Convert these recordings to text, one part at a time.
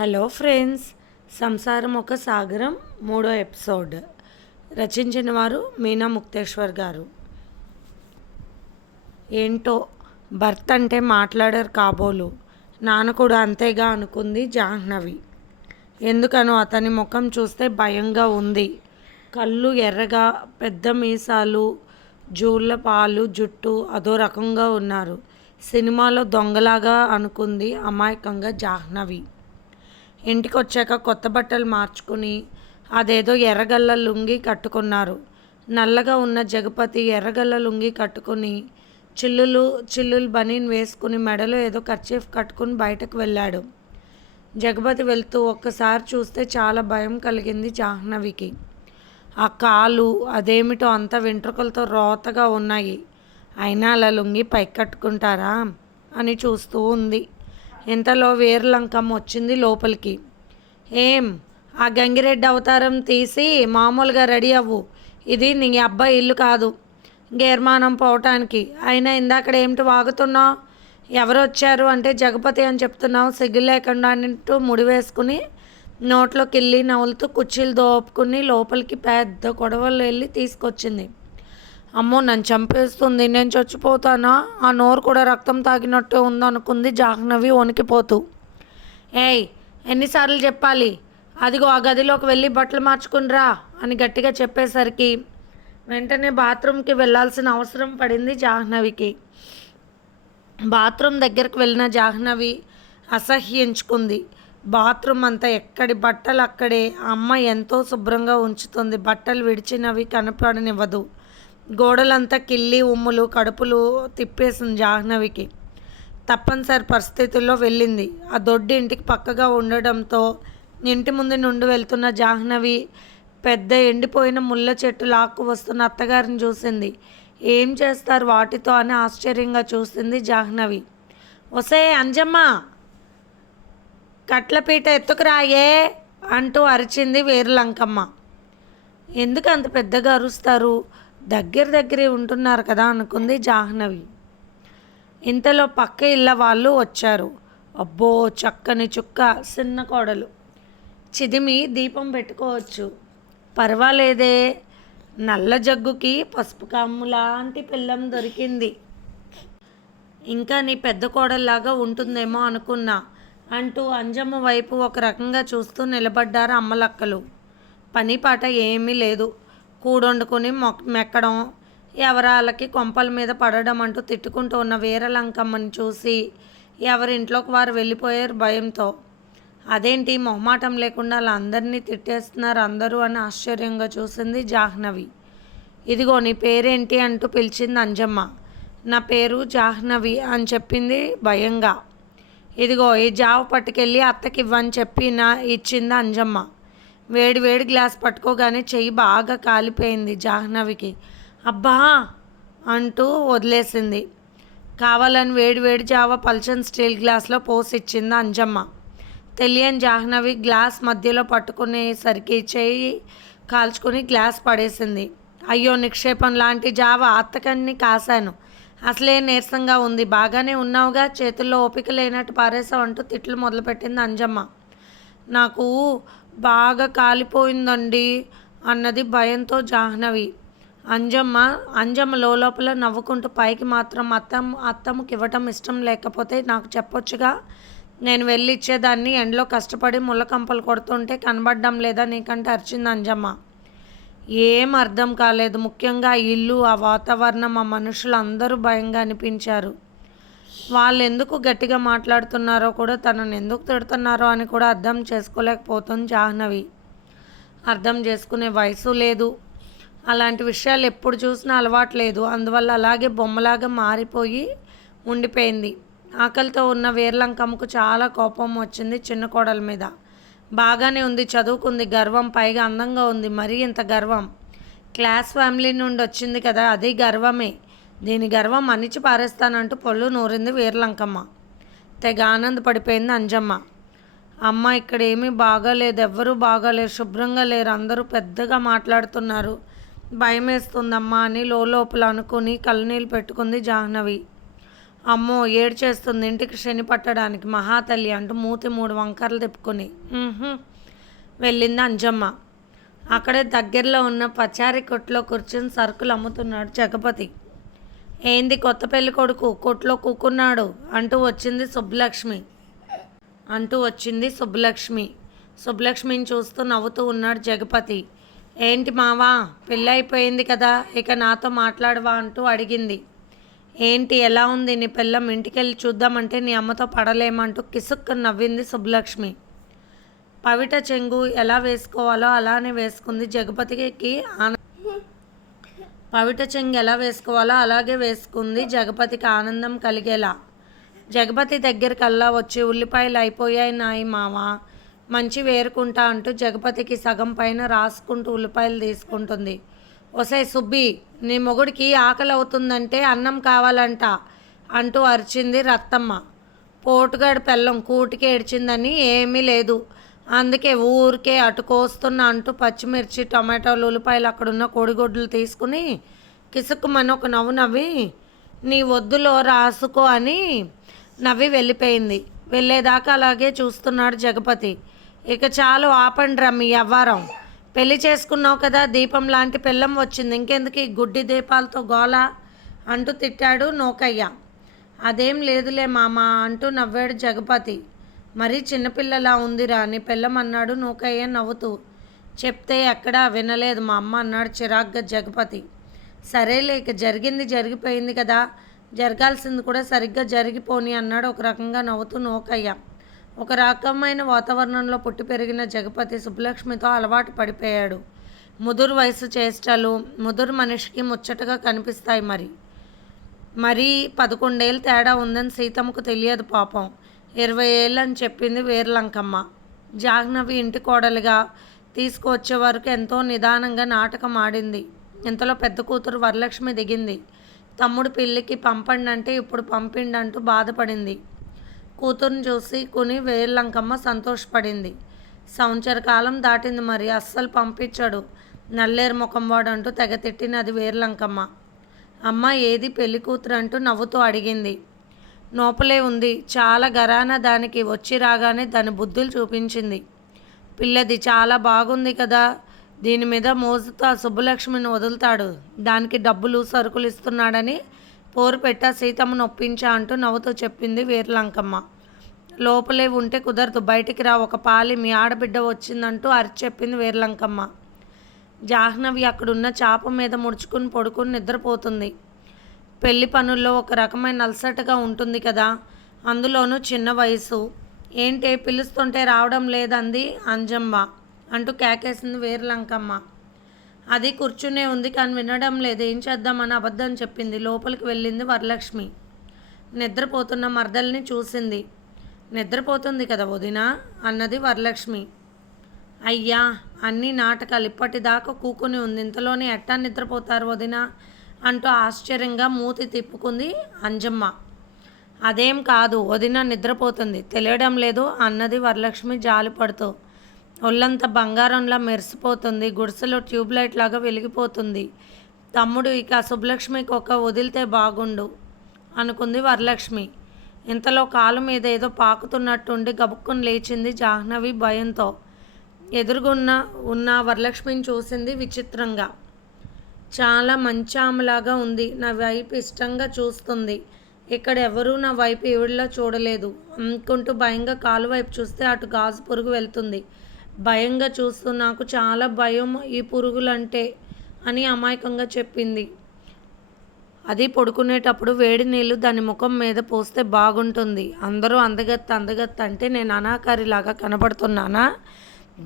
Hello friends, సంసారం ఒక సాగరం 3వ ఎపిసోడ్. రచించిన వారు మీనా ముక్తేశ్వర్ గారు. ఏంటో భర్త అంటే మాట్లాడారు కాబోలు. నాన్న కూడా అంతేగా అనుకుంది జాహ్నవి. ఎందుకనో అతని ముఖం చూస్తే భయంగా ఉంది. కళ్ళు ఎర్రగా, పెద్ద మీసాలు, జూళ్ళ పాలు జుట్టు అదో రకంగా ఉన్నారు. సినిమాలో దొంగలాగా అనుకుంది అమాయకంగా జాహ్నవి. ఇంటికి వచ్చాక కొత్త బట్టలు మార్చుకుని అదేదో ఎర్రగల్ల లుంగి కట్టుకున్నారు. నల్లగా ఉన్న జగపతి ఎర్రగల్ల లుంగి కట్టుకుని చిల్లులు బనీన్ వేసుకుని మెడలో ఏదో కర్చీఫ్ కట్టుకుని బయటకు వెళ్ళాడు. జగపతి వెళ్తూ ఒక్కసారి చూస్తే చాలా భయం కలిగింది జాహ్నవికి. ఆ కాలు అదేమిటో అంత వెంట్రుకలతో రోతగా ఉన్నాయి. అయినా అలా లుంగి పైకి కట్టుకుంటారా అని చూస్తూ ఉంది. ఇంతలో వీరలంకమ్మ వచ్చింది లోపలికి. ఏం, ఆ గంగిరెడ్డి అవతారం తీసి మామూలుగా రెడీ అవ్వు. ఇది నీ అబ్బాయి ఇల్లు కాదు గేర్మానం పోవటానికి. అయినా ఇందాకడ ఏమిటి వాగుతున్నావు? ఎవరు వచ్చారు అంటే జగపతి అని చెప్తున్నావు. సిగ్గు లేకుండా అంటూ ముడి వేసుకుని నోట్లో కిల్లి నవ్వులుతూ కుర్చీలు దోపుకుని లోపలికి పెద్ద కొడవలు వెళ్ళి తీసుకొచ్చింది. అమ్మో, నన్ను చంపేస్తుంది, నేను చచ్చిపోతానా? ఆ నోరు కూడా రక్తం తాగినట్టే ఉందనుకుంది జాహ్నవి వణికిపోతూ. ఏయ్, ఎన్నిసార్లు చెప్పాలి? అదిగో ఆ గదిలోకి వెళ్ళి బట్టలు మార్చుకునిరా అని గట్టిగా చెప్పేసరికి వెంటనే బాత్రూమ్కి వెళ్ళాల్సిన అవసరం పడింది జాహ్నవికి. బాత్రూమ్ దగ్గరికి వెళ్ళిన జాహ్నవి అసహ్యించుకుంది. బాత్రూమ్ అంతా ఎక్కడి బట్టలు అక్కడే. అమ్మ ఎంతో శుభ్రంగా ఉంచుతుంది. బట్టలు విడిచినవి కనపడనివ్వదు. గోడలంతా కిల్లి ఉమ్ములు కడుపులు తిప్పేసింది జాహ్నవికి. తప్పనిసరి పరిస్థితుల్లో వెళ్ళింది. ఆ దొడ్డి ఇంటికి పక్కగా ఉండడంతో ఇంటి ముందు నుండి వెళ్తున్న జాహ్నవి పెద్ద ఎండిపోయిన ముళ్ళ చెట్టు లాక్కు వస్తున్న అత్తగారిని చూసింది. ఏం చేస్తారు వాటితో అని ఆశ్చర్యంగా చూసింది జాహ్నవి. ఒసే అంజమ్మ, కట్లపీట ఎత్తుకురాయే అంటూ అరిచింది వీరలంకమ్మ. ఎందుకు అంత పెద్దగా అరుస్తారు? దగ్గరే ఉంటున్నారు కదా అనుకుంది జాహ్నవి. ఇంతలో పక్క ఇళ్ళ వాళ్ళు వచ్చారు. అబ్బో, చక్కని చుక్క, చిన్న కోడలు. చిదిమి దీపం పెట్టుకోవచ్చు, పర్వాలేదే. నల్ల జగ్గుకి పసుపు కమ్ము లాంటి పిల్లం దొరికింది. ఇంకా నీ పెద్ద కోడల్లాగా ఉంటుందేమో అనుకున్నా అంటూ అంజమ్మ వైపు ఒక రకంగా చూస్తూ నిలబడ్డారు అమ్మలక్కలు. పని పాట ఏమీ లేదు. కూడొండుకొని మెక్కడం, ఎవరాళ్ళకి కొంపల మీద పడడం అంటూ తిట్టుకుంటూ ఉన్న వీరలంకమ్మని చూసి ఎవరింట్లోకి వారు వెళ్ళిపోయారు భయంతో. అదేంటి మొహమాటం లేకుండా అలా అందరినీ తిట్టేస్తున్నారు అందరూ అని ఆశ్చర్యంగా చూసింది జాహ్నవి. ఇదిగో నీ పేరేంటి అంటూ పిలిచింది అంజమ్మ. నా పేరు జాహ్నవి అని చెప్పింది భయంగా. ఇదిగో ఈ జావ పట్టుకెళ్ళి అత్తకి ఇవ్వని చెప్పి ఇచ్చింది అంజమ్మ. వేడి గ్లాస్ పట్టుకోగానే చెయ్యి బాగా కాలిపోయింది జాహ్నవికి. అబ్బా అంటూ వదిలేసింది. కావాలని వేడి జావ పల్చని స్టీల్ గ్లాస్లో పోసి ఇచ్చింది అంజమ్మ. తెలియని జాహ్నవి గ్లాస్ మధ్యలో పట్టుకునేసరికి చెయ్యి కాల్చుకొని గ్లాస్ పడేసింది. అయ్యో, నిక్షేపం లాంటి జావ అత్తకన్ని కాశాను. అసలే నీరసంగా ఉంది. బాగానే ఉన్నావుగా, చేతుల్లో ఓపిక లేనట్టు పారేసావు అంటూ తిట్లు మొదలుపెట్టింది అంజమ్మ. నాకు బాగా కాలిపోయిందండి అన్నది భయంతో జాహ్నవి. అంజమ్మ లోపల నవ్వుకుంటూ పైకి మాత్రం అత్తమ్మకి ఇవ్వటం ఇష్టం లేకపోతే నాకు చెప్పొచ్చుగా, నేను వెళ్ళి ఇచ్చేదాన్ని. ఎండలో కష్టపడి ముళ్ళకంపలు కొడుతుంటే కనబడడం లేదా నీకంటే అరిచింది అంజమ్మ. ఏం అర్థం కాలేదు. ముఖ్యంగా ఆ ఇల్లు, ఆ వాతావరణం, ఆ మనుషులు అందరూ భయంగా అనిపించారు. వాళ్ళు ఎందుకు గట్టిగా మాట్లాడుతున్నారో కూడా, తనను ఎందుకు తిడుతున్నారో అని కూడా అర్థం చేసుకోలేకపోతుంది జాహ్నవి. అర్థం చేసుకునే వయసు లేదు. అలాంటి విషయాలు ఎప్పుడు చూసినా అలవాటు లేదు. అందువల్ల అలాగే బొమ్మలాగా మారిపోయి ఉండిపోయింది. ఆకలితో ఉన్న వీరలంకమ్మకు చాలా కోపం వచ్చింది చిన్న కోడల మీద. బాగానే ఉంది, చదువుకుంది, గర్వం, పైగా అందంగా ఉంది. మరీ ఇంత గర్వం. క్లాస్ ఫ్యామిలీ నుండి వచ్చింది కదా, అది గర్వమే. దీని గర్వం అణిచి పారేస్తానంటూ పొల్లు నూరింది వీరలంకమ్మ. తెగ ఆనందపడిపోయింది అంజమ్మ. అమ్మ, ఇక్కడ ఏమీ బాగాలేదు, ఎవ్వరూ బాగాలేరు, శుభ్రంగా లేరు, అందరూ పెద్దగా మాట్లాడుతున్నారు, భయం వేస్తుందమ్మా అని లోపల అనుకుని కళ్ళనీళ్ళు పెట్టుకుంది జాహ్నవి. అమ్మో ఏడ్చేస్తుంది ఇంటికి శని పట్టడానికి మహాతల్లి అంటూ మూతి 3 వంకరలు తిప్పుకొని వెళ్ళింది అంజమ్మ. అక్కడే దగ్గరలో ఉన్న పచారీ కొట్లో కూర్చొని సరుకులు అమ్ముతున్నాడు జగపతి. ఏంది కొత్త పెళ్లి కొడుకు కొట్లో కూకున్నాడు అంటూ వచ్చింది సుబ్బలక్ష్మి. సుబ్బలక్ష్మిని చూస్తూ నవ్వుతూ ఉన్నాడు జగపతి. ఏంటి మావా పెళ్ళైపోయింది కదా, ఇక నాతో మాట్లాడవా అంటూ అడిగింది. ఏంటి ఎలా ఉంది నీ పిల్లం, ఇంటికెళ్ళి చూద్దామంటే నీ అమ్మతో పడలేమంటూ కిసుక్కుని నవ్వింది సుబ్బలక్ష్మి. పవిట చెంగు ఎలా వేసుకోవాలో అలానే వేసుకుంది జగపతికి. పవిట చెంగు ఎలా వేసుకోవాలో అలాగే వేసుకుంది జగపతికి ఆనందం కలిగేలా. జగపతి దగ్గరికల్లా వచ్చి ఉల్లిపాయలు అయిపోయాయి నాయి మావా, మంచి వేరుకుంటా అంటూ జగపతికి సగం పైన రాసుకుంటూ ఉల్లిపాయలు తీసుకుంటుంది. ఒసే సుబ్బి, నీ మొగుడికి ఆకలి అవుతుందంటే అన్నం కావాలంట అంటూ అరిచింది రత్తమ్మ. పోటుగాడి పెళ్ళం కూటికి ఏడ్చిందని ఏమీ లేదు, అందుకే ఊరికే అటు కోస్తున్నా అంటూ పచ్చిమిర్చి టొమాటోలు ఉల్లిపాయలు అక్కడున్న కోడిగుడ్లు తీసుకుని కిసుక్కుమని ఒక నవ్వు నవ్వి నీ వద్దులో రాసుకో అని నవ్వి వెళ్ళిపోయింది. వెళ్ళేదాకా అలాగే చూస్తున్నాడు జగపతి. ఇక చాలు ఆపండ్రా మీ అవ్వారం, పెళ్లి చేసుకున్నావు కదా, దీపం లాంటి పెళ్ళం వచ్చింది, ఇంకెందుకు ఈ గుడ్డి దీపాలతో గోల అంటూ తిట్టాడు నోకయ్య. అదేం లేదులే మామ అంటూ నవ్వాడు జగపతి. మరీ చిన్నపిల్లలా ఉందిరా నీ పెళ్ళం అన్నాడు నూకయ్య నవ్వుతూ. చెప్తే ఎక్కడా వినలేదు మా అమ్మ అన్నాడు చిరాగ్గా జగపతి. సరేలే ఇక జరిగింది జరిగిపోయింది కదా, జరగాల్సింది కూడా సరిగ్గా జరిగిపోని అన్నాడు ఒక రకంగా నవ్వుతూ నూకయ్య. ఒక రకమైన వాతావరణంలో పుట్టి పెరిగిన జగపతి సుబ్బలక్ష్మితో అలవాటు పడిపోయాడు. ముదురు వయసు చేష్టలు ముదురు మనిషికి ముచ్చటగా కనిపిస్తాయి. మరీ 11 ఏళ్ళు తేడా ఉందని సీతమ్మకు తెలియదు పాపం. 20 ఏళ్ళు అని చెప్పింది వీరలంకమ్మ. జాహ్నవి ఇంటి కోడలిగా తీసుకువచ్చే వరకు ఎంతో నిదానంగా నాటకం ఆడింది. ఇంతలో పెద్ద కూతురు వరలక్ష్మి దిగింది. తమ్ముడు పెళ్ళికి పంపండి అంటే ఇప్పుడు పంపిండంటూ బాధపడింది. కూతురుని చూసి కొని వీరలంకమ్మ సంతోషపడింది. సంవత్సర కాలం దాటింది, మరి అస్సలు పంపించాడు నల్లేరు ముఖం వాడు అంటూ తెగ తిట్టినది వీరలంకమ్మ. అమ్మ ఏది పెళ్లి కూతురు అంటూ నవ్వుతూ అడిగింది. నోపలే ఉంది, చాలా గరాన, దానికి వచ్చి రాగానే దాని బుద్ధులు చూపించింది. పిల్లది చాలా బాగుంది కదా, దీని మీద మోజుతో ఆ సుబ్బలక్ష్మిని వదులుతాడు, దానికి డబ్బులు సరుకులు ఇస్తున్నాడని పోరు పెట్టా సీతమ్మను ఒప్పించా అంటూ నవ్వుతూ చెప్పింది వీరలంకమ్మ. లోపలే ఉంటే కుదరదు, బయటికి రా, ఒక పాలి మీ ఆడబిడ్డ వచ్చిందంటూ అరిచి చెప్పింది వీరలంకమ్మ. జాహ్నవి అక్కడున్న చాప మీద ముడుచుకుని పడుకుని నిద్రపోతుంది. పెళ్లి పనుల్లో ఒక రకమైన అలసటగా ఉంటుంది కదా, అందులోనూ చిన్న వయసు. ఏంటి పిలుస్తుంటే రావడం లేదంది అంజమ్మ అంటూ కేకేసింది వీరలంకమ్మ. అది కూర్చునే ఉంది కానీ వినడం లేదు, ఏం చేద్దామని అబద్ధం చెప్పింది. లోపలికి వెళ్ళింది వరలక్ష్మి. నిద్రపోతున్న మరదల్ని చూసింది. నిద్రపోతుంది కదా వదినా అన్నది వరలక్ష్మి. అయ్యా అన్ని నాటకాలు, ఇప్పటిదాకా కూకుని ఉంది, ఇంతలోనే ఎట్టా నిద్రపోతారు వదినా అంటూ ఆశ్చర్యంగా మూతి తిప్పుకుంది అంజమ్మ. అదేం కాదు వదిన నిద్రపోతుంది, తెలియడం లేదు అన్నది వరలక్ష్మి జాలిపడుతూ. ఒళ్ళంతా బంగారంలా మెరిసిపోతుంది, గుడిసెలో ట్యూబ్లైట్ లాగా వెలిగిపోతుంది. తమ్ముడు ఇక సుబ్బలక్ష్మికి ఒక వదిలితే బాగుండు అనుకుంది వరలక్ష్మి. ఇంతలో కాలు మీద ఏదో పాకుతున్నట్టుండి గబుక్కుని లేచింది జాహ్నవి భయంతో. ఎదురుగున్న ఉన్న వరలక్ష్మిని చూసింది విచిత్రంగా. చాలా మంచి ఆమెలాగా ఉంది, నా వైపు ఇష్టంగా చూస్తుంది, ఇక్కడ ఎవరూ నా వైపు ఈవిడలా చూడలేదు అనుకుంటూ భయంగా కాలు వైపు చూస్తే అటు గాజు పురుగు వెళ్తుంది. భయంగా చూస్తూ నాకు చాలా భయం ఈ పురుగులంటే అని అమాయకంగా చెప్పింది. అది పడుకునేటప్పుడు వేడి నీళ్ళు దాని ముఖం మీద పోస్తే బాగుంటుంది, అందరూ అందగత్త అంటే నేను అనాకారిలాగా కనబడుతున్నానా?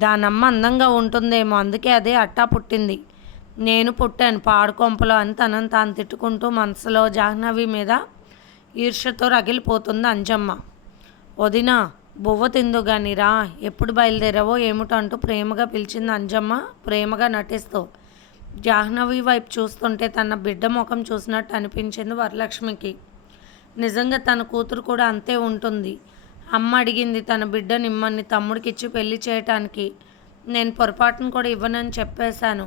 దానమ్మ అందంగా ఉంటుందేమో, అందుకే అదే అట్టా పుట్టింది, నేను పుట్టాను పాడుకొంపలో అని తనని తాను తిట్టుకుంటూ మనసులో జాహ్నవి మీద ఈర్ష్యతో రగిలిపోతుంది అంజమ్మ. వదినా బువ్వ తిందు గాని రా, ఎప్పుడు బయలుదేరావో ఏమిటో అంటూ ప్రేమగా పిలిచింది అంజమ్మ ప్రేమగా నటిస్తూ. జాహ్నవి వైపు చూస్తుంటే తన బిడ్డ ముఖం చూసినట్టు అనిపించింది వరలక్ష్మికి. నిజంగా తన కూతురు కూడా అంతే ఉంటుంది. అమ్మ అడిగింది తన బిడ్డ నిమ్మని తమ్ముడికిచ్చి పెళ్లి చేయటానికి. నేను పొరపాటును కూడా ఇవ్వనని చెప్పేశాను.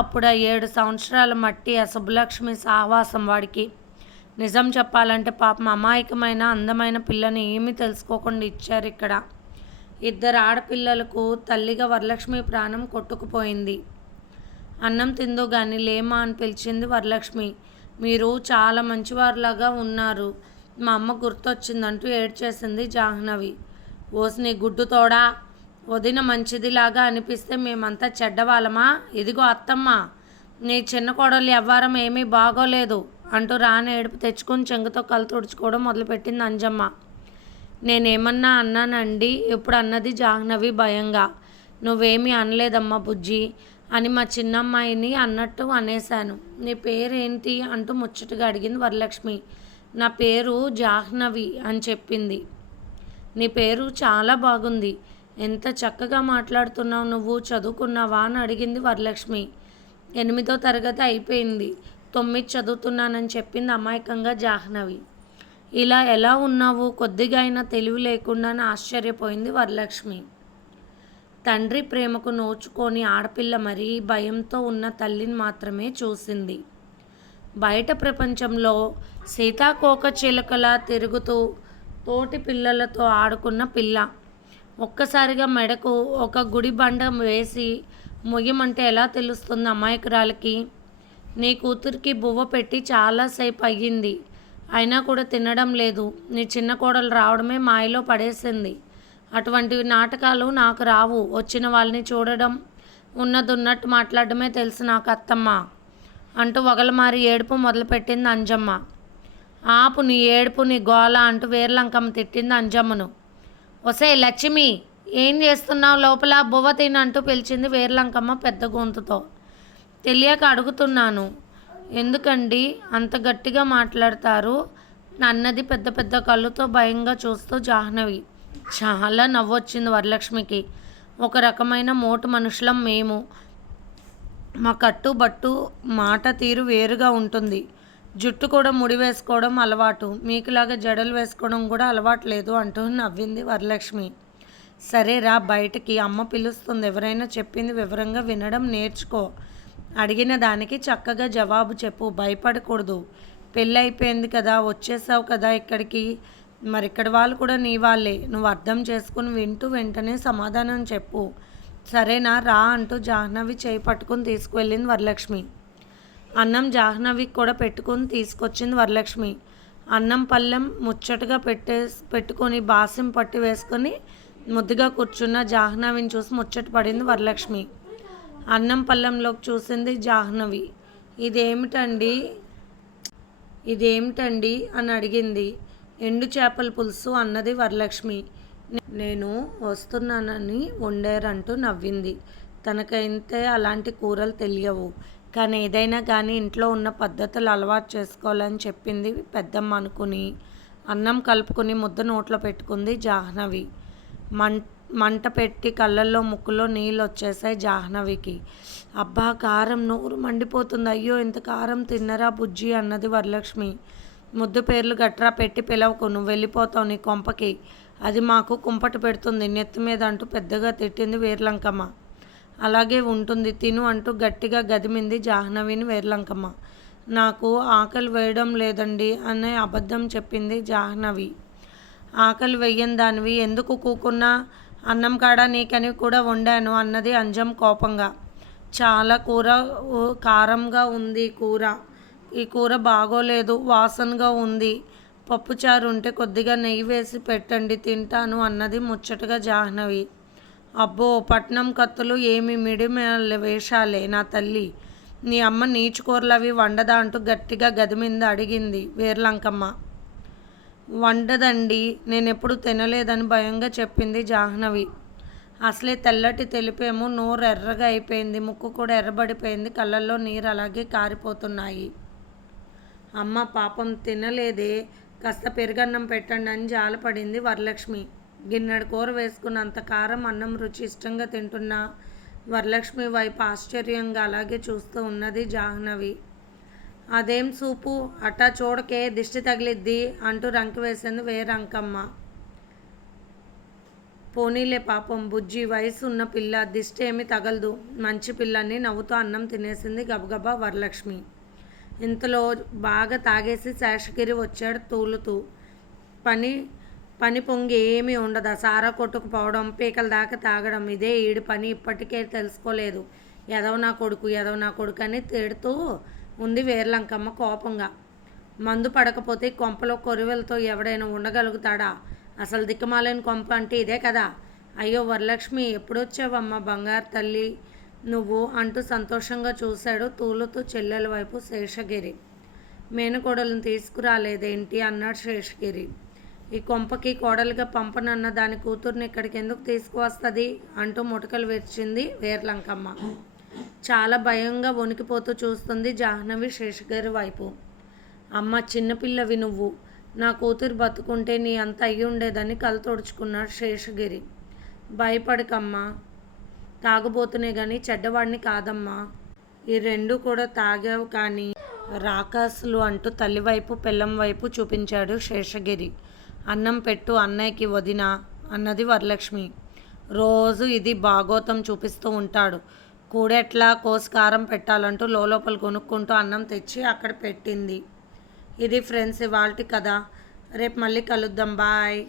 అప్పుడా 7 సంవత్సరాల మట్టి ఆ సుబ్బలక్ష్మి సావాసం వాడికి. నిజం చెప్పాలంటే పాపం అమాయకమైన అందమైన పిల్లని ఏమీ తెలుసుకోకుండా ఇచ్చారు ఇక్కడ. ఇద్దరు ఆడపిల్లలకు తల్లిగా వరలక్ష్మి ప్రాణం కొట్టుకుపోయింది. అన్నం తిందో గాని లేమా అని పిలిచింది వరలక్ష్మి. మీరు చాలా మంచివారులాగా ఉన్నారు, మా అమ్మ గుర్తొచ్చిందంటూ ఏడ్చేసింది జాహ్నవి. ఓసి నీ గుడ్డు తోడా, వదిన మంచిదిలాగా అనిపిస్తే మేమంతా చెడ్డవాళ్ళమా? ఇదిగో అత్తమ్మ, నీ చిన్న కోడలు ఎవ్వారం ఏమీ బాగోలేదు అంటూ రాని ఏడుపు తెచ్చుకొని చెంగుతో కళ్ళు తుడుచుకోవడం మొదలుపెట్టింది అంజమ్మ. నేనేమన్నా అన్నానండి ఇప్పుడు అన్నది జాహ్నవి భయంగా. నువ్వేమీ అనలేదమ్మా బుజ్జి అని మా చిన్నమ్మాయిని అన్నట్టు అనేశాను. నీ పేరేంటి అంటూ ముచ్చటగా అడిగింది వరలక్ష్మి. నా పేరు జాహ్నవి అని చెప్పింది. నీ పేరు చాలా బాగుంది, ఎంత చక్కగా మాట్లాడుతున్నావు, నువ్వు చదువుకున్నావా అని అడిగింది వరలక్ష్మి. 8వ తరగతి అయిపోయింది, 9 చదువుతున్నానని చెప్పింది అమాయకంగా జాహ్నవి. ఇలా ఎలా ఉన్నావు, కొద్దిగా అయినా తెలివి లేకుండానే ఆశ్చర్యపోయింది వరలక్ష్మి. తండ్రి ప్రేమకు నోచుకొని ఆడపిల్ల మరీ భయంతో ఉన్న తల్లిని మాత్రమే చూసింది. బయట ప్రపంచంలో సీతాకోక చిలుకలా తిరుగుతూ తోటి పిల్లలతో ఆడుకున్న పిల్ల. ఒక్కసారిగా మెడకు ఒక గుడి బండ వేసి మొయ్యమంటే ఎలా తెలుస్తుంది అమాయకురాలకి? నీ కూతురికి బువ్వ పెట్టి చాలాసేపు అయ్యింది, అయినా కూడా తినడం లేదు. నీ చిన్న కోడలు రావడమే మాయలో పడేసింది. అటువంటి నాటకాలు నాకు రావు. వచ్చిన వాళ్ళని చూడడం, ఉన్నట్టు మాట్లాడడమే తెలుసు నాకు అత్తమ్మ అంటూ వగలమారి ఏడుపు మొదలుపెట్టింది అంజమ్మ. ఆపు నీ ఏడుపు, నీ గోల అంటూ వేర్లంకమ్మ తిట్టింది అంజమ్మను. ఒసే లక్ష్మి, ఏం చేస్తున్నావు లోపల, బువ్వ తినంటూ పిలిచింది వేర్లంకమ్మ పెద్ద గొంతుతో. తెలియక అడుగుతున్నాను. ఎందుకండి అంత గట్టిగా మాట్లాడతారు అన్నది పెద్ద పెద్ద కళ్ళుతో భయంగా చూస్తూ జాహ్నవి. చాలా నవ్వొచ్చింది వరలక్ష్మికి. ఒక రకమైన మోటు మనుషులం మేము, మా కట్టుబట్టు మాట తీరు వేరుగా ఉంటుంది. జుట్టు కూడా ముడి వేసుకోవడం అలవాటు, మీకులాగా జడలు వేసుకోవడం కూడా అలవాటు లేదు అంటూ నవ్వింది వరలక్ష్మి. సరే రా బయటికి, అమ్మ పిలుస్తుంది, ఎవరైనా చెప్పింది వివరంగా వినడం నేర్చుకో. అడిగిన దానికి చక్కగా జవాబు చెప్పు, భయపడకూడదు. పెళ్ళి అయిపోయింది కదా, వచ్చేసావు కదా ఇక్కడికి, మరి ఇక్కడ వాళ్ళు కూడా నీ వాళ్ళే, నువ్వు అర్థం చేసుకుని వింటూ వెంటనే సమాధానం చెప్పు, సరేనా రా అంటూ జాహ్నవి చేయి పట్టుకుని తీసుకువెళ్ళింది వరలక్ష్మి. అన్నం జాహ్నవికి కూడా పెట్టుకుని తీసుకొచ్చింది వరలక్ష్మి. అన్నం పళ్ళెం ముచ్చటగా పెట్టుకొని బాసిం పట్టి వేసుకొని ముద్దుగా కూర్చున్న జాహ్నవిని చూసి ముచ్చట పడింది వరలక్ష్మి. అన్నం పళ్ళెంలోకి చూసింది జాహ్నవి. ఇదేమిటండి అని అడిగింది. ఎండు చేపల పులుసు అన్నది వరలక్ష్మి. నేను వస్తున్నానని వండారంటూ నవ్వింది. తనకైతే అలాంటి కూరలు తెలియవు, కానీ ఏదైనా కానీ ఇంట్లో ఉన్న పద్ధతులు అలవాటు చేసుకోవాలని చెప్పింది పెద్దమ్మ అనుకుని అన్నం కలుపుకొని ముద్ద నోట్లో పెట్టుకుంది జాహ్నవి. మంట పెట్టి కళ్ళల్లో ముక్కులో నీళ్ళు వచ్చేసాయి జాహ్నవికి. అబ్బా కారం, నోరు మండిపోతుంది, అయ్యో ఇంత కారం తిన్నరా బుజ్జి అన్నది వరలక్ష్మి. ముద్దు పేర్లు గట్రా పెట్టి పిలవకు, నువ్వు వెళ్ళిపోతావు నీ కొంపకి, అది మాకు కుంపటి పెడుతుంది నెత్తి మీద అంటూ పెద్దగా తిట్టింది వేర్లంకమ్మ. అలాగే ఉంటుంది తిను అంటూ గట్టిగా గదిమింది జాహ్నవిని వేర్లంకమ్మ. నాకు ఆకలి వేయడం లేదండి అనే అబద్ధం చెప్పింది జాహ్నవి. ఆకలి వెయ్యని దానివి ఎందుకు కూకున్నా, అన్నం కాడ నీకని కూడా వండాను అన్నది అంజం కోపంగా. చాలా కారంగా ఉంది కూర, ఈ కూర బాగోలేదు, వాసనగా ఉంది, పప్పుచారు ఉంటే కొద్దిగా నెయ్యి వేసి పెట్టండి తింటాను అన్నది ముచ్చటగా జాహ్నవి. అబ్బో పట్నం కత్తులు ఏమి మిడిమిల వేషాలే నా తల్లి, నీ అమ్మ నీచుకూరలు అవి వండదా అంటూ గట్టిగా గది మీద అడిగింది వేర్లంకమ్మ. వండదండి, నేనెప్పుడు తినలేదని భయంగా చెప్పింది జాహ్నవి. అసలే తెల్లటి తెలిపేమో నోరు ఎర్రగా అయిపోయింది, ముక్కు కూడా ఎర్రబడిపోయింది, కళ్ళల్లో నీరు అలాగే కారిపోతున్నాయి. అమ్మ పాపం తినలేదే, కాస్త పెరుగన్నం పెట్టండి అని జాలపడింది వరలక్ష్మి. గిన్నెడు కూర వేసుకున్నంత కారం అన్నం రుచి ఇష్టంగా తింటున్న వరలక్ష్మి వైపు ఆశ్చర్యంగా అలాగే చూస్తూ ఉన్నది జాహ్నవి. అదేం సూపు, అట్టా చూడకే దిష్టి తగిలిద్ది అంటూ రంకి వేసింది వేరంకమ్మ. పోనీలే పాపం బుజ్జి, వయసు ఉన్న పిల్ల, దిష్టి ఏమి తగలదు, మంచి పిల్లని నవ్వుతూ అన్నం తినేసింది గబగబా వరలక్ష్మి. ఇంతలో బాగా తాగేసి శేషగిరి వచ్చాడు తూలుతూ. పని పని పొంగి ఏమీ ఉండదు. సారా కొట్టుకుపోవడం, పీకల దాకా తాగడం, ఇదే ఈడి పని. ఇప్పటికే తెలుసుకోలేదు. ఎదవ నా కొడుకు అని తిడుతూ ఉంది వీరలంకమ్మ కోపంగా. మందు పడకపోతే కొంపలో కొరివెలతో ఎవడైనా ఉండగలుగుతాడా? అసలు దిక్కుమాలేని కొంప అంటే ఇదే కదా. అయ్యో వరలక్ష్మి, ఎప్పుడొచ్చావమ్మా బంగారు తల్లి నువ్వు అంటూ సంతోషంగా చూశాడు తూలుతూ చెల్లెల వైపు శేషగిరి. మేనకోడలను తీసుకురాలేదేంటి అన్నాడు శేషగిరి. ఈ కొంపకి కోడలుగా పంపనన్న దాని కూతుర్ని ఇక్కడికి ఎందుకు తీసుకువస్తుంది అంటూ ముటకలు విరిచింది వీరలంకమ్మ. చాలా భయంగా వణికిపోతూ చూస్తుంది జాహ్నవి శేషగిరి వైపు. అమ్మ, చిన్నపిల్లవి నువ్వు. నా కూతురు బతుకుంటే నీ అంత అయ్యి ఉండేదని కళ్ళు తుడుచుకున్నాడు శేషగిరి. భయపడకమ్మా, తాగుబోతునే కానీ చెడ్డవాడిని కాదమ్మా. ఈ రెండు కూడా తాగావు కానీ రాకాసులు అంటూ తల్లివైపు పిల్లం వైపు చూపించాడు శేషగిరి. అన్నం పెట్టు అన్నయ్యకి వదిన అన్నది వరలక్ష్మి. రోజు ఇది భాగోతం చూపిస్తూ ఉంటాడు. కూడెట్లా కోసుకారం పెట్టాలంటూ లోపల కొనుక్కుంటూ అన్నం తెచ్చి అక్కడ పెట్టింది. ఇది ఫ్రెండ్స్ ఇవాల్టి కథ. రేపు మళ్ళీ కలుద్దాం. బాయ్.